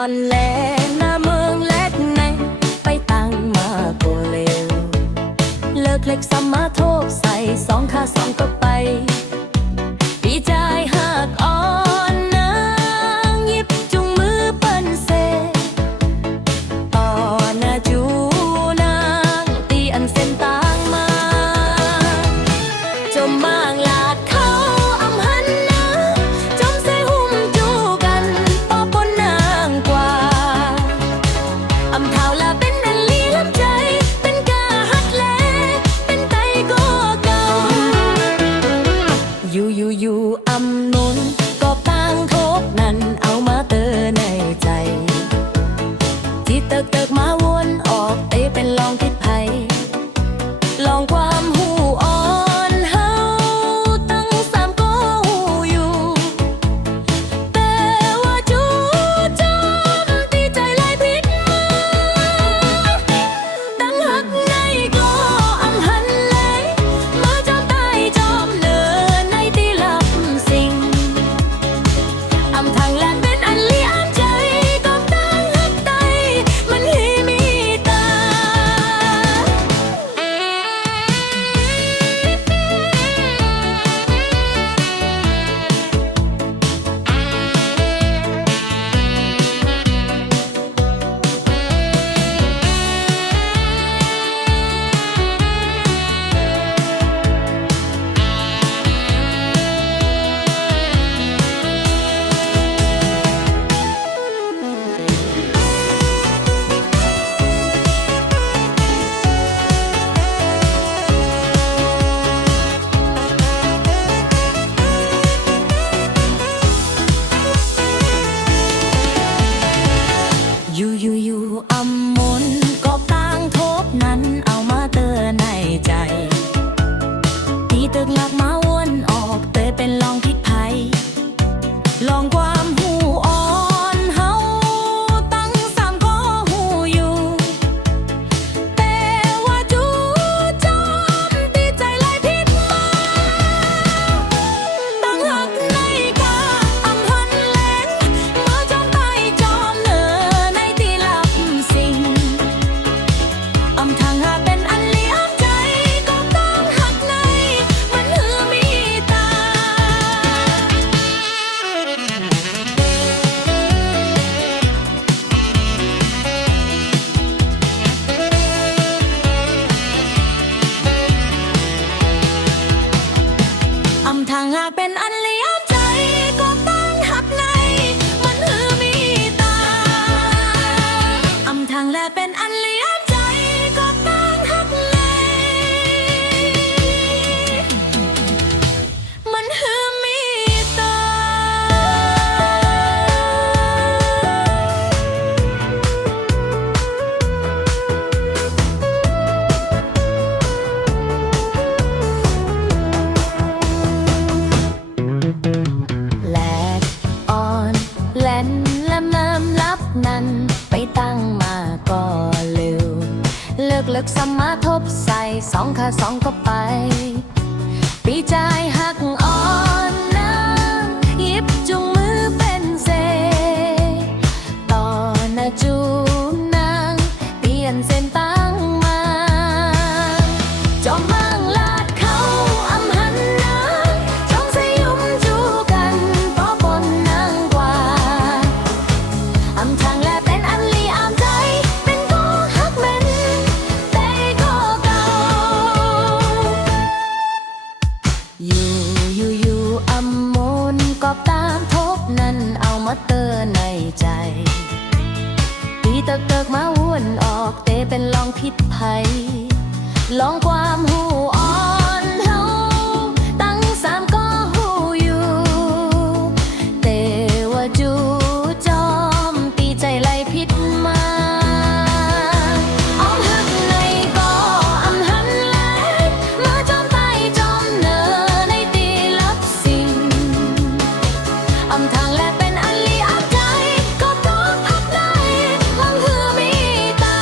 อนแลหน้าเมืองเล็กในไปตั้งมาโกเลวเลิกเล็กซ้ำมาโทบใส่สองขาสองก็ไปดีใจหักอ่อนนางยิบจุงมือเปิ้นเซต่อหน้าจูนางตีอันเส้นต่างมาจมมางลาดเขาอำหันนะจมเสหุ่มจูกันปอปนนางกว่าอำเท่าละเป็นอันลีลำใจเป็นกาหัดแลเป็นไตก็เก่าอยู่อำนุนก็ต่างทบนั้นเอามาเตอในใจที่เติกมาวนออกเตเป็นลองทิศไผลองความหูอ่อนเฮาตั้งสามก็หูอยู่แต่ว่าจูจำที่ใจลายพิษมาตั้งหักในก็อำหันเลยมาจอมตายจอมเนินในที่ลับสิ่งอำทางแลนเป็นอันเลี้ยงใจก็ตั้งหักไตมันให้มีตาอยู่อำมนก็ต่างทบนั้นเอามาเตือนในใจที่ตึกหลักมาวนออกเตยเป็นลองทิศภัยลองความหูอ่อนเฮาตั้งสามก็หูอยู่แต่ว่าจูจอมที่ใจลายพิษมาตั้งหักในกาอำหันแลนมาจอมตายจอมเนินในที่ลับสิ่งอำทางหาเป็นอันเลี้ยงใจก็ต้องหักในมันหือมีตาอำทางหากเป็นอันเลี้ยงใจก็ต้องหักในมันหือมีตาอำทางแลเป็นอันเลี้ยงใจก็ต้องหักในมันหือมีตา แลกอ่อนแล่นลำน้ำลับนั้นไปตั้งมาก็เร็วเลิกสมาทบใส่สองขาสองก็ไปปีใจหักอ่อนนางยิบจุงมือเป็นเซต่อหน้าจูนางเปลี่ยนเส้นตั้งมาจอมบางลาดเขาอำหันนางจองสยุมจูกันเพราะปนนางกว่าอำทางแลเป็นอันลีอามใจเป็นก็หักเป็นแต่ก็เก่าอยู่อำมนก็ตามทบนั้นเอามาเตือนในใจตีเติกมาวนออกเตเป็นลองพิษภัยลองความหูอ่อนเฮาตั้งสามก็หูอยู่แต่ว่าจูจอมตีใจไล่พิษมาอ้อมหักในก็อำหันแลมาจอมตายจอมเนินในตีลับสิ่งอำทางแลเป็นอันลีอับใจก็ต้องหักในมันคือมีตา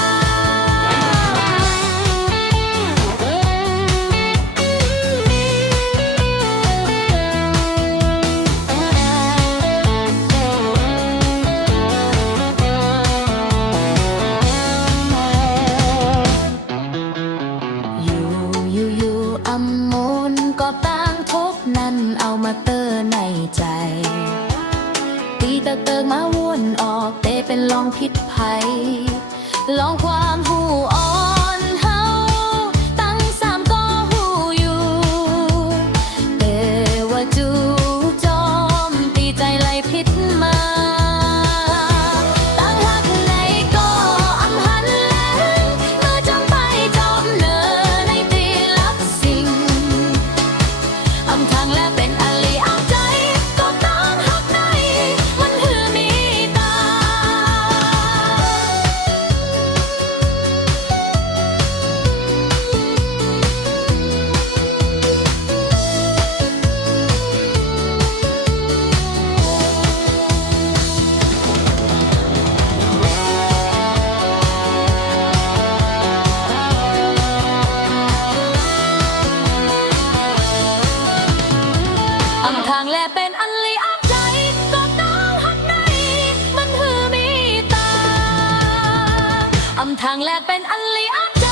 างแลกเป็นอันลีอัพใจ